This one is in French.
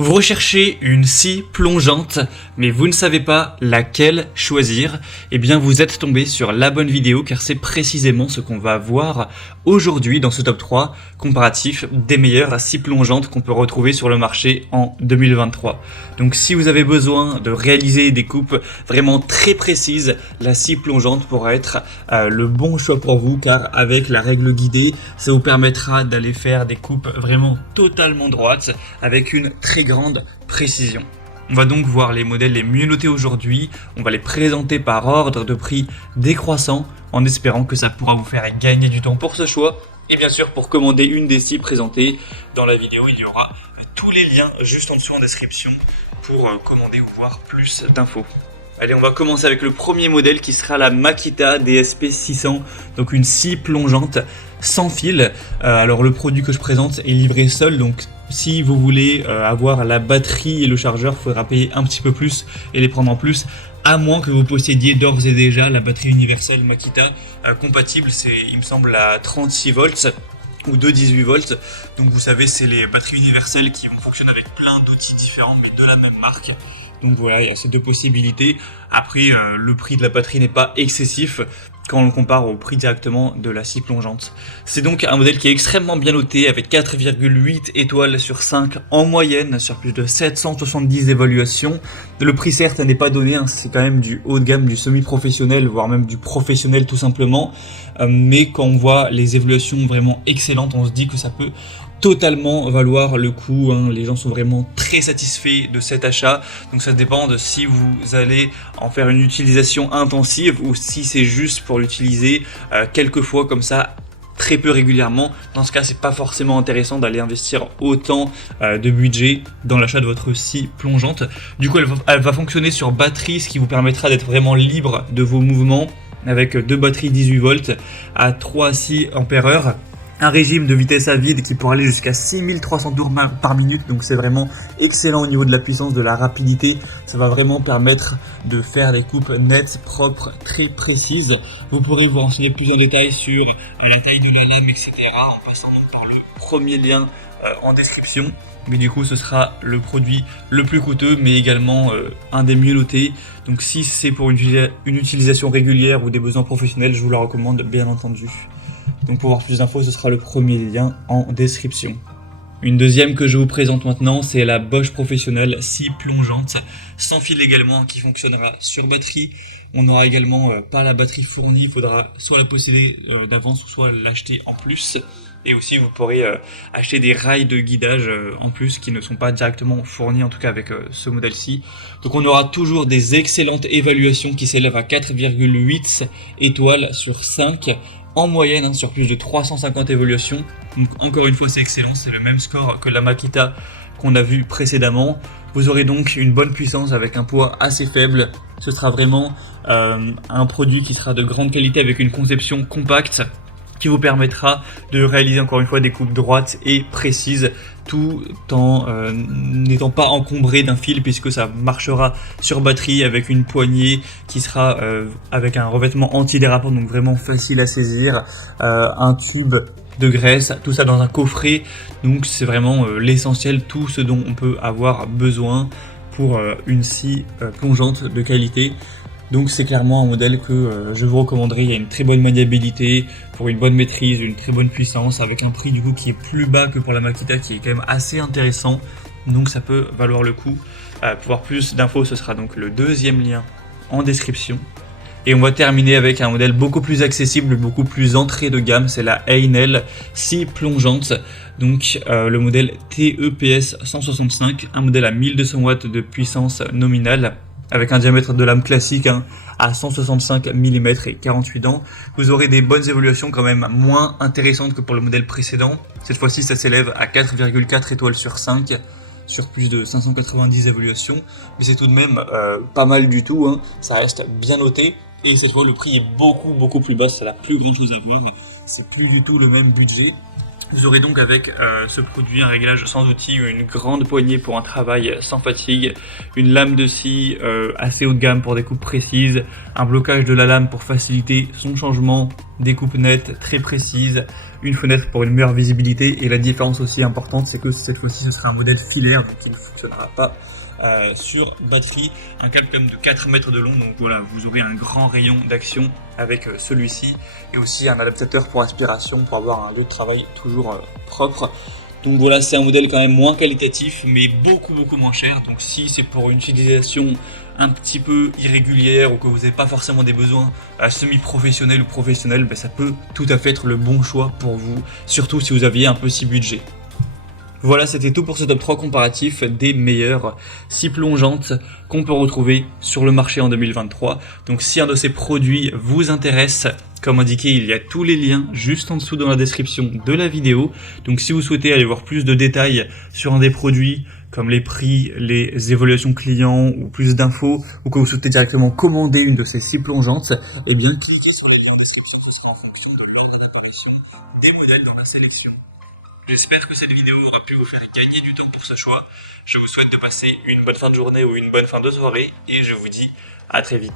Vous recherchez une scie plongeante, mais vous ne savez pas laquelle choisir. Eh bien, vous êtes tombé sur la bonne vidéo car c'est précisément ce qu'on va voir aujourd'hui dans ce top 3 comparatif des meilleures scies plongeantes qu'on peut retrouver sur le marché en 2023. Donc, si vous avez besoin de réaliser des coupes vraiment très précises, la scie plongeante pourra être le bon choix pour vous car avec la règle guidée, ça vous permettra d'aller faire des coupes vraiment totalement droites avec une très grande précision. On va donc voir les modèles les mieux notés aujourd'hui, on va les présenter par ordre de prix décroissant en espérant que ça pourra vous faire gagner du temps pour ce choix. Et bien sûr, pour commander une des scies présentées dans la vidéo, il y aura tous les liens juste en dessous en description pour commander ou voir plus d'infos. Allez, on va commencer avec le premier modèle qui sera la Makita DSP 600, donc une scie plongeante sans fil. Alors le produit que je présente est livré seul, donc si vous voulez avoir la batterie et le chargeur, il faudra payer un petit peu plus et les prendre en plus, à moins que vous possédiez d'ores et déjà la batterie universelle Makita compatible, c'est il me semble à 36 volts ou de 18 volts. Donc vous savez, c'est les batteries universelles qui vont fonctionner avec plein d'outils différents mais de la même marque. Donc voilà, il y a ces deux possibilités. Après, le prix de la batterie n'est pas excessif quand on le compare au prix directement de la scie plongeante. C'est donc un modèle qui est extrêmement bien noté avec 4,8 étoiles sur 5 en moyenne sur plus de 770 évaluations. Le prix certes n'est pas donné, hein, c'est quand même du haut de gamme, du semi-professionnel, voire même du professionnel tout simplement. Mais quand on voit les évaluations vraiment excellentes, on se dit que ça peut totalement valoir le coup, hein. Les gens sont vraiment très satisfaits de cet achat, donc ça dépend de si vous allez en faire une utilisation intensive ou si c'est juste pour l'utiliser quelques fois comme ça, très peu régulièrement. Dans ce cas, c'est pas forcément intéressant d'aller investir autant de budget dans l'achat de votre scie plongeante. Du coup, elle va fonctionner sur batterie, ce qui vous permettra d'être vraiment libre de vos mouvements avec deux batteries 18 volts à 3 à 6 ampères-heure. Un régime de vitesse à vide qui pourra aller jusqu'à 6300 tours par minute, donc c'est vraiment excellent au niveau de la puissance, de la rapidité. Ça va vraiment permettre de faire des coupes nettes, propres, très précises. Vous pourrez vous renseigner plus en détail sur la taille de la lame, etc. en passant donc par le premier lien en description. Mais du coup, ce sera le produit le plus coûteux, mais également un des mieux notés. Donc si c'est pour une utilisation régulière ou des besoins professionnels, je vous la recommande bien entendu. Donc pour voir plus d'infos, ce sera le premier lien en description. Une deuxième que je vous présente maintenant, c'est la Bosch Professionnelle scie plongeante, sans fil également, qui fonctionnera sur batterie. On n'aura également pas la batterie fournie, il faudra soit la posséder d'avance ou soit l'acheter en plus. Et aussi vous pourrez acheter des rails de guidage en plus qui ne sont pas directement fournis, en tout cas avec ce modèle-ci. Donc on aura toujours des excellentes évaluations qui s'élèvent à 4,8 étoiles sur 5 en moyenne, hein, sur plus de 350 évaluations. Donc encore une fois, c'est excellent, c'est le même score que la Makita qu'on a vu précédemment. Vous aurez donc une bonne puissance avec un poids assez faible. Ce sera vraiment un produit qui sera de grande qualité avec une conception compacte qui vous permettra de réaliser encore une fois des coupes droites et précises tout en n'étant pas encombré d'un fil, puisque ça marchera sur batterie avec une poignée qui sera avec un revêtement antidérapant, donc vraiment facile à saisir, un tube de graisse, tout ça dans un coffret. Donc c'est vraiment l'essentiel, tout ce dont on peut avoir besoin pour une scie plongeante de qualité. Donc c'est clairement un modèle que je vous recommanderais. Il y a une très bonne maniabilité, pour une bonne maîtrise, une très bonne puissance, avec un prix du coup qui est plus bas que pour la Makita, qui est quand même assez intéressant. Donc ça peut valoir le coup. Pour voir plus d'infos, ce sera donc le deuxième lien en description. Et on va terminer avec un modèle beaucoup plus accessible, beaucoup plus entrée de gamme, c'est la Heinel scie plongeante. Donc le modèle TEPS 165, un modèle à 1200 watts de puissance nominale, avec un diamètre de lame classique à 165 mm et 48 dents. Vous aurez des bonnes évaluations quand même moins intéressantes que pour le modèle précédent. Cette fois-ci, ça s'élève à 4,4 étoiles sur 5 sur plus de 590 évaluations. Mais c'est tout de même pas mal du tout, hein. Ça reste bien noté. Et cette fois, le prix est beaucoup plus bas, ça n'a plus grand chose à voir. C'est plus du tout le même budget. Vous aurez donc avec ce produit un réglage sans outil, une grande poignée pour un travail sans fatigue, une lame de scie assez haut de gamme pour des coupes précises, un blocage de la lame pour faciliter son changement découpe nette, très précise, une fenêtre pour une meilleure visibilité, et la différence aussi importante, c'est que cette fois-ci ce sera un modèle filaire, donc il ne fonctionnera pas sur batterie, un câble quand même de 4 mètres de long, donc voilà, vous aurez un grand rayon d'action avec celui-ci, et aussi un adaptateur pour aspiration pour avoir un lieu de travail toujours propre. Donc voilà, c'est un modèle quand même moins qualitatif, mais beaucoup moins cher. Donc si c'est pour une utilisation un petit peu irrégulière ou que vous n'avez pas forcément des besoins semi-professionnels ou professionnels, ben ça peut tout à fait être le bon choix pour vous, surtout si vous aviez un petit budget. Voilà, c'était tout pour ce top 3 comparatif des meilleures scies plongeantes qu'on peut retrouver sur le marché en 2023. Donc si un de ces produits vous intéresse, comme indiqué, il y a tous les liens juste en dessous dans la description de la vidéo. Donc si vous souhaitez aller voir plus de détails sur un des produits, comme les prix, les évaluations clients ou plus d'infos, ou que vous souhaitez directement commander une de ces scies plongeantes, eh bien cliquez sur les liens en description, ce sera en fonction de l'ordre d'apparition des modèles dans la sélection. J'espère que cette vidéo aura pu vous faire gagner du temps pour ce choix. Je vous souhaite de passer une bonne fin de journée ou une bonne fin de soirée et je vous dis à très vite.